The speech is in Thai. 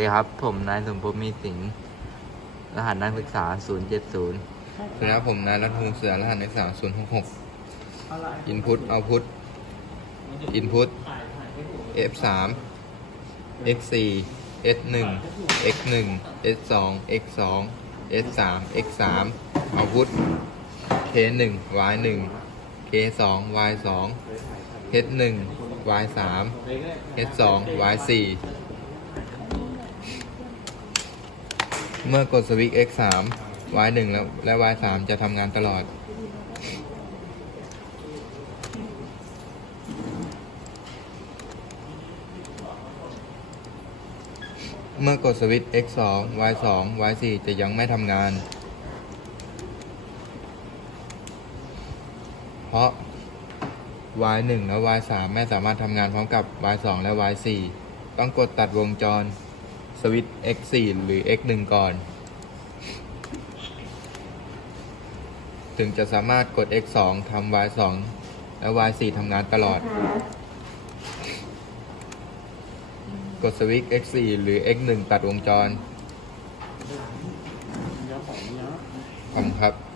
ดีครับ ผมนายสมภพมีสิงห์รหัสนักศึกษา 070สวัสดีครับผมนายรัฐพงศ์เสือรหัสนักศึกษา066 input output input f3 x4 s1 x1 s2 x2 s3 x3 output k1 y1 k2 y2 h1 y3 h2 y4 เมื่อกดสวิตช์ x3 y1 แล้วและ y3 จะทำงานตลอด เมื่อกดสวิตช์ x2 y2 y4 จะยังไม่ทำงาน เพราะ y1 และ y3 ไม่สามารถทำงานพร้อมกับ y2 และ y4 ต้องกดตัดวงจร สวิตช์ x4 หรือ x1 ก่อน ถึงจะสามารถกด x2 ทำ y2 และ y4 ทำงานตลอด กดสวิตช์ x4 หรือ x1 ตัดวงจรขอบคุณครับ